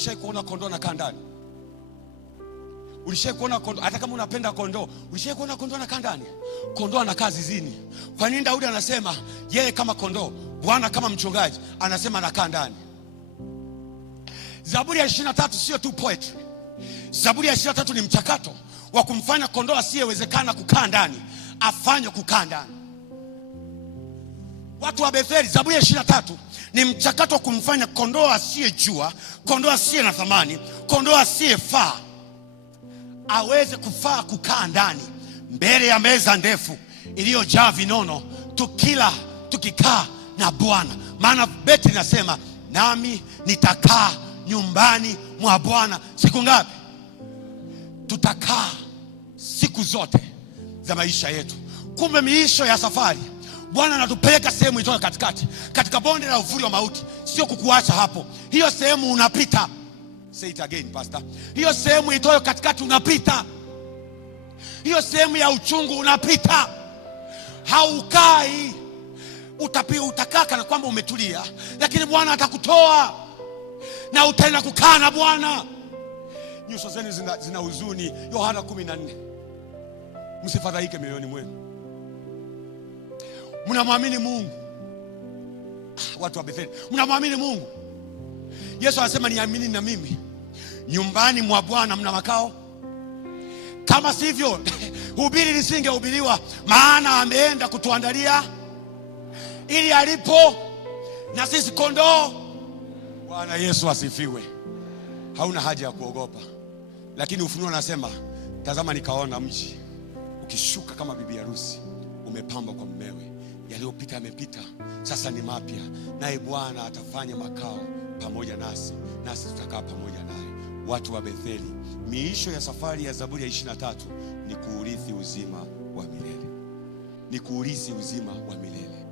Ulishai kuona kondoo anakaa ndani? Ulishai kuona kondoo, hata kama unapenda kondoo, ulishai kuona kondoo anakaa ndani? Kondoo anakaa zizini. Kwa nini Daudi anasema yeye kama kondoo, Bwana kama mchungaji, anasema anakaa ndani? Zaburi ya 23 sio tu poetry. Zaburi ya 23 ni mchakato wa kumfanya kondoo asiyewezekana kukaa ndani afanye kukaa ndani. Watu wa Betheli, Zaburi ya 23 ni mchakato wa kumfanya kondoo asiyejua, kondoo asiye na thamani, kondoo asiyefaa aweze kufaa kukaa ndani mbele ya meza ndefu iliyojaa vinono, tukila tukikaa na Bwana. Maana beti inasema nami nitakaa nyumbani mwa Bwana siku ngapi? Tutakaa siku zote za maisha yetu. Kumbe miisho ya safari, Bwana anatupeleka sehemu itoyo katikati, katika bonde la uvuli wa mauti. Sio kukuacha hapo. Hiyo sehemu unapita. Say it again, pastor. Hiyo sehemu itoyo katikati unapita. Hiyo sehemu ya uchungu unapita. Haukai. Utakaa kana kwamba umetulia, lakini Bwana atakutoa na utaenda kukaa na Bwana. Nyuso zenu zina huzuni. Yohana 14. Msifadhaike mioyoni mwenu. Mnamwamini Mungu. Watu wa Betheli, mnamwamini Mungu. Yesu anasema niamini na mimi, nyumbani mwa Bwana mna makao. Kama sivyo hubiri lisingehubiriwa, maana ameenda kutuandalia ili alipo na sisi kondoo. Bwana Yesu asifiwe. Hauna haja ya kuogopa. Lakini Ufunuo anasema, tazama nikaona mji ukishuka kama bibi harusi, umepambwa kwa mmewe. Yaliyopita yamepita, sasa ni mapya. Naye Bwana atafanya makao pamoja nasi, nasi tutakaa pamoja naye. Watu wa Betheli, miisho ya safari ya Zaburi ya 23 ni kuurithi uzima wa milele. Ni kuurithi uzima wa milele.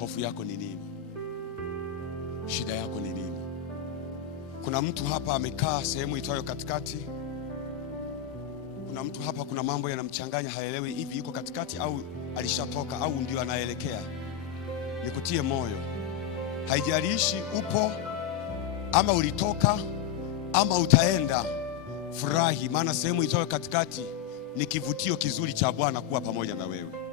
Hofu yako ni nini? Shida yako ni nini? Kuna mtu hapa amekaa sehemu itoyo katikati. Kuna mtu hapa, kuna mambo yanamchanganya, haelewi hivi yuko katikati au alishatoka au ndio anaelekea. Nikutie moyo. Haijalishi upo ama ulitoka ama utaenda, furahi, maana sehemu itoyo katikati ni kivutio kizuri cha Bwana kuwa pamoja na wewe.